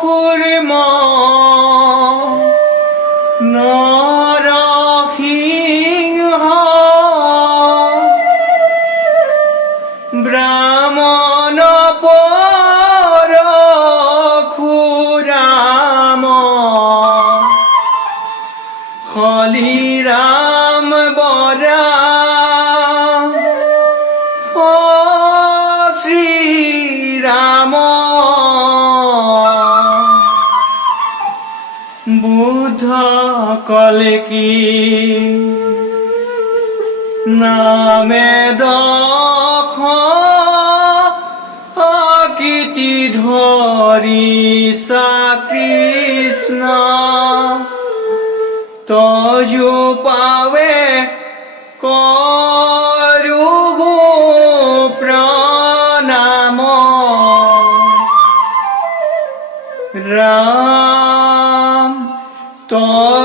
কুর্ম নরসিংহ ব্রাহ্মণ পরশুরাম হলিরাম বরা শ্রীরাম বুদ্ধ কলকি নামে দখ কীটি ধরি সা কৃষ্ণ তজু পাবে করু প্রণাম রাম তো